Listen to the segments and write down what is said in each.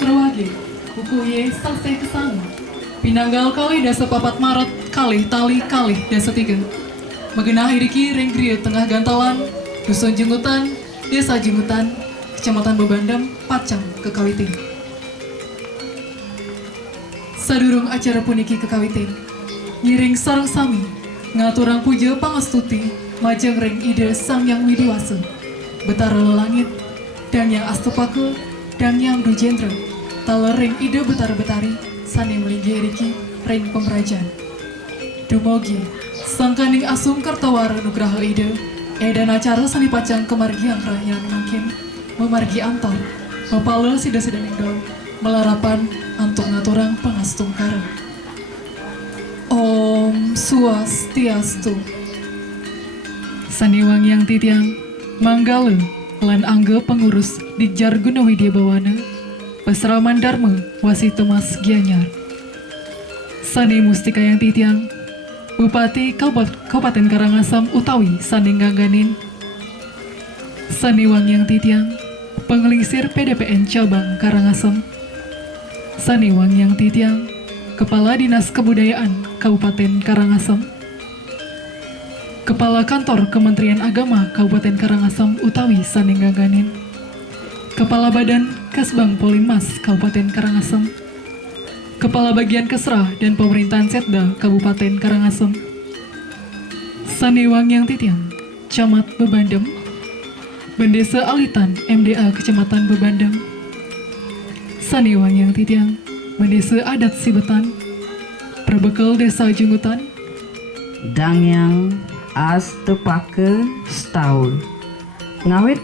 Kerwage, buku ye sase kesana. Pinanggal kali dasa 4 Maret kali tali kali dasa 3. Magenah iriki ring grieu tengah gantalan, dusun Jengutan, desa Jengutan, kecamatan Bebandem, Pacang, Kekawiting. Sadurung acara puniki kekawiting, ngiring sareng sami, ngaturang puja pangastuti, majeng ring ide sang yang widiwasa, betara lelangit, dan yang astupake, dan yang dujendra, taler ring ide betara-betari, sani melinggi riki ring pemerajan. Dumogi, sang kaning asung kartawara nugraha ide, edan acara sani Pacang kemargian rakyat makin, memargi antor, mapala sida-sidaning dol, melarapan untuk ngaturang pangastung kara. Om Swastiastu. Saniwang yang titiang, manggala, lan angga pengurus di Jarguna Widya Bawana, Pasraman Dharma Wasitumas Gianyar. Sani Mustika yang titiang, Bupati Kabupaten Karangasem utawi Sani Ngangganin. Saniwang yang titiang, Pengelisir PDPN Cabang Karangasem. Saniwang yang titiang, Kepala Dinas Kebudayaan Kabupaten Karangasem. Kepala Kantor Kementerian Agama Kabupaten Karangasem utawi Sani Ngangganin. Kepala Badan Kesbang Polimas Kabupaten Karangasem. Kepala Bagian Kesra dan Pemerintahan Setda Kabupaten Karangasem. Saniwang yang titiang, Camat Bebandem. Bendesa Alitan MDA Kecamatan Bebandem. Saniwang yang titiang, Bendesa Adat Sibetan, Perbekal Desa Jengutan, Dang yang astepake setahun ngawit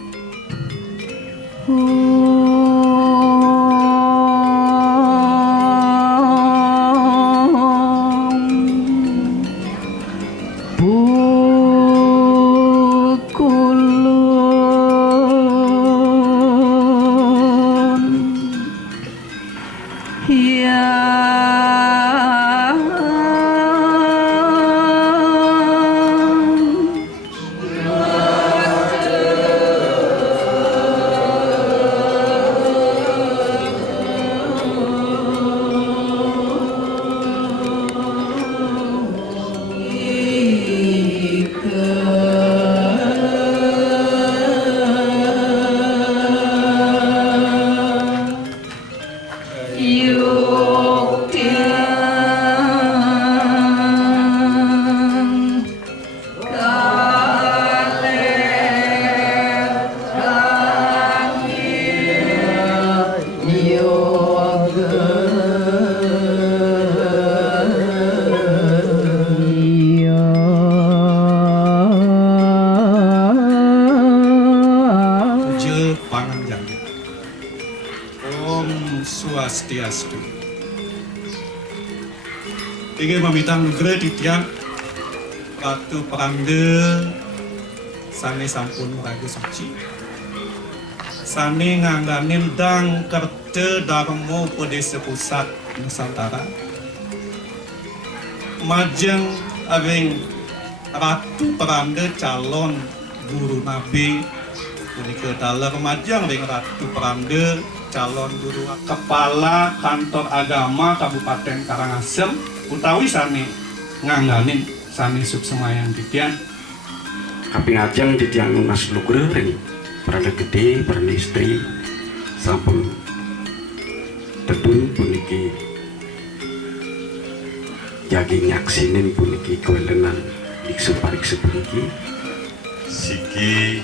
Swastiastu. Ingin meminta nugra titiang Ratu Prangde sane sampun raga suci. Sane ngangganin dang kerja Darmo Pedesa Pusat Nusantara. Majeng aveng Ratu Prangde calon guru nabi. Punika dalam majang dengan Ratu Prangde calon guru kepala kantor agama Kabupaten Karangasem utawi sani ngangganin sani Suksemayan titian kapingajeng titian nunas lugra ring prada gede prada istri sampun tebun puniki jagi nyaksinin puniki kewelenan iksu pariksu puniki siki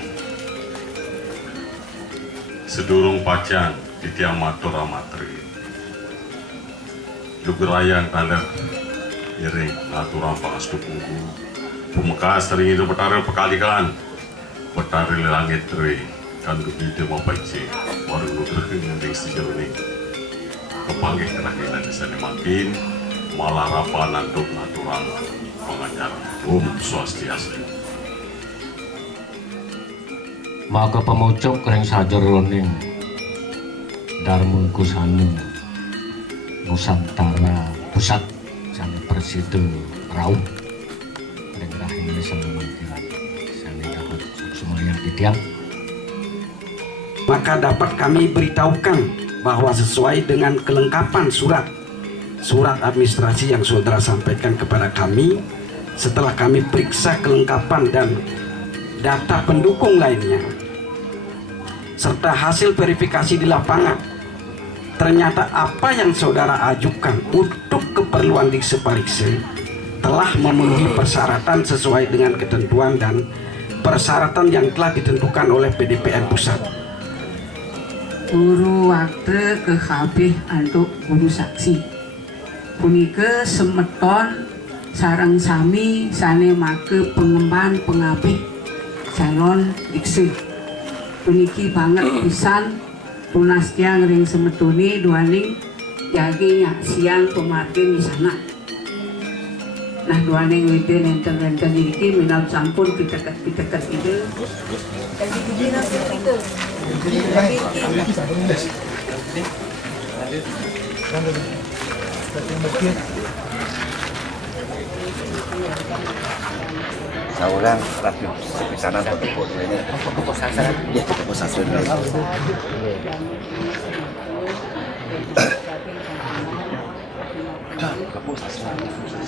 sedurung Pacang titiang matur amatri lugerayan kaler iring ngaturang pangastu punggu pumekas sering itu betara pekalikan betara langit tri kan begitu mau baca warung nugereng ngending sejernih kepanggih kerakinan disana makin malah rapanan duk ngaturang pengajar Swastiastu. Maka pemucuk kering sajur loning Darmo Kusanu Nusantara Pusat sane Presido Rauh ring rahim sane mangkiran sane dapat Suksemayan titiang. Maka dapat kami beritahukan bahwa sesuai dengan kelengkapan surat administrasi yang saudara sampaikan kepada kami, setelah kami periksa kelengkapan dan data pendukung lainnya serta hasil verifikasi di lapangan, ternyata apa yang saudara ajukan untuk keperluan Dikse Parikse telah memenuhi persyaratan sesuai dengan ketentuan dan persyaratan yang telah ditentukan oleh PDPN Pusat. Guru waktu kehabis untuk guru saksi punika semeton sarang sami sane make pengemban pengabih calon dikse puniki banget pisan tunas tiang ring semetuni duaning jagi siang pemartin di sana. Nah duaning witen enten iki minal sampun pitekat ide Saulang rapi sepisanan untuk ini. Pokok sasaran. Ya, pokok sasaran. Pokok sasaran.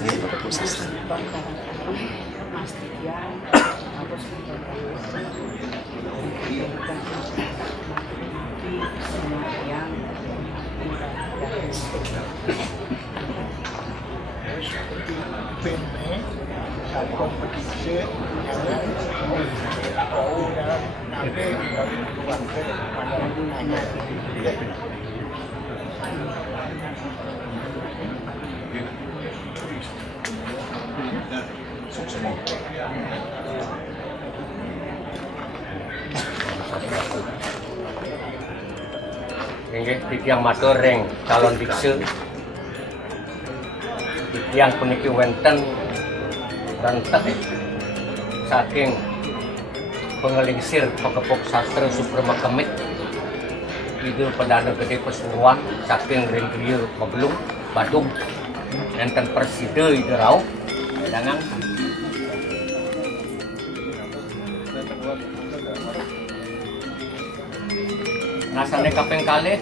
Ini pokok sasaran. Inggih titiang matur ring calon biksu. Titiang puniki wonten renteg saking pengelingsir Pakepok Sastra Suprema Kemit Idul Perdana Gede Pasuruan saking ring griya Magelung Badung enten Persida Ide Rauh dangang nasane kaping kalih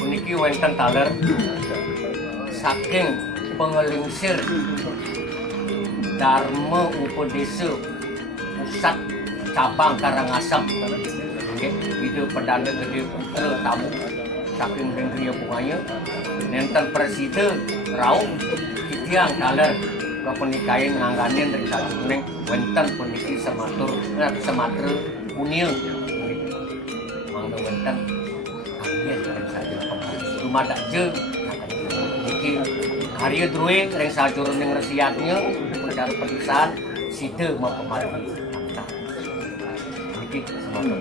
puniki wonten taler saking pengelingsir Dharma Upadesa Pusat Cabang Karangasem nggih Ide Perdana Gede Putra tamu saking Ringriya Bungaya nenten Persida Rauh titiang taler kepenikahan ngangganin ring sajroning wonten puniki Sematra Unia mangga wonten anggen ring sajroning dumadak jeung niki karya druwe ring sajroning resiatnya perkara periksaan sida mapamargi akta niki semanten.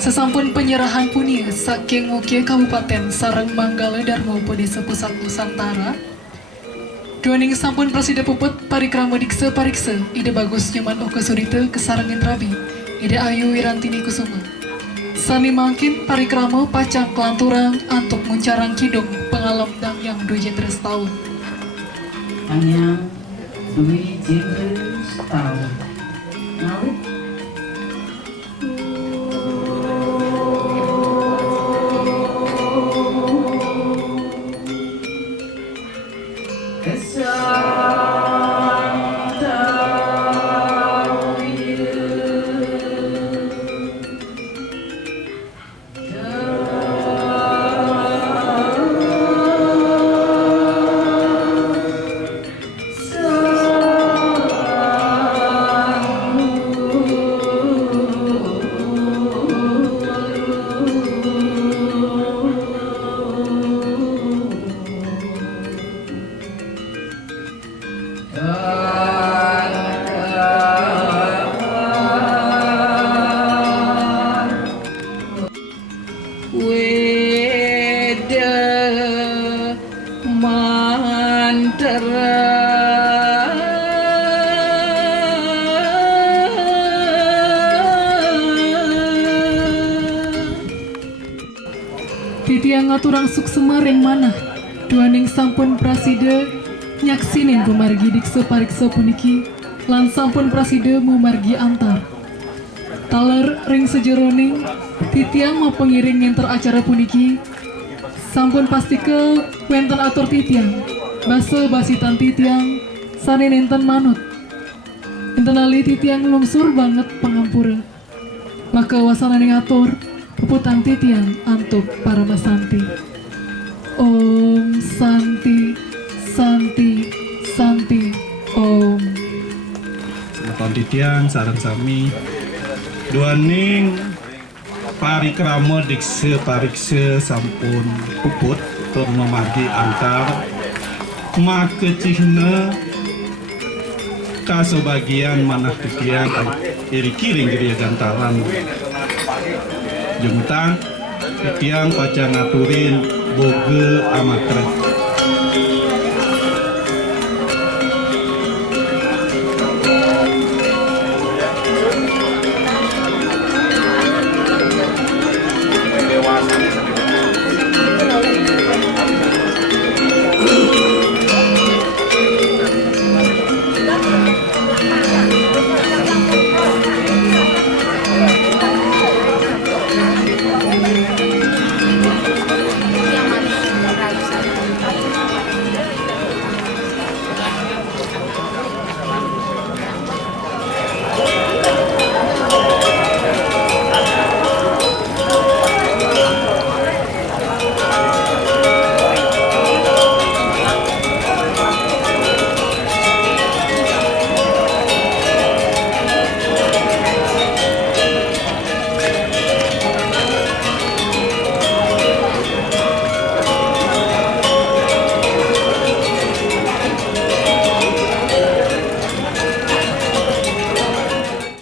Sesampun penyerahan punia saking Mukia Kabupaten sareng Manggala Dharma Upadesa Pusat Nusantara, duaning sampun Presida Puput Parikrama Dikse Parikse Ide Bagus Nyoman Oka Surita Kesarengin Rabi Ide Ayu Wirantini Kusuma sami mangkin parikrama pacang kelanturang antuk muncarang kidung pengalam dang yang 2 jenderes tahun hanya 2 jenderes tahun ngawit titiang ngaturang suksema ring manah duaning sampun Prasida nyaksinin kumargi Dikse Pariksa puniki lan sampun praside mumargi antar. Taler ring sejeroning titiang mau pengiring ngenter acara puniki sampun pastike wenten atur titiang basa basitan titiang sane nenten manut enten ali titiang lungsur banget pangampura maka wasanane ngatur puputan titiang antuk para masanti. Om Santi Santi Santi Om. Semeton titiang sareng sami duaning parikrama dikse parikse sampun puput tur memargi antar maka cihna kasebagian manah titiang iri kiring geria gantaran jemtang titiang paca ngaturin boge amatret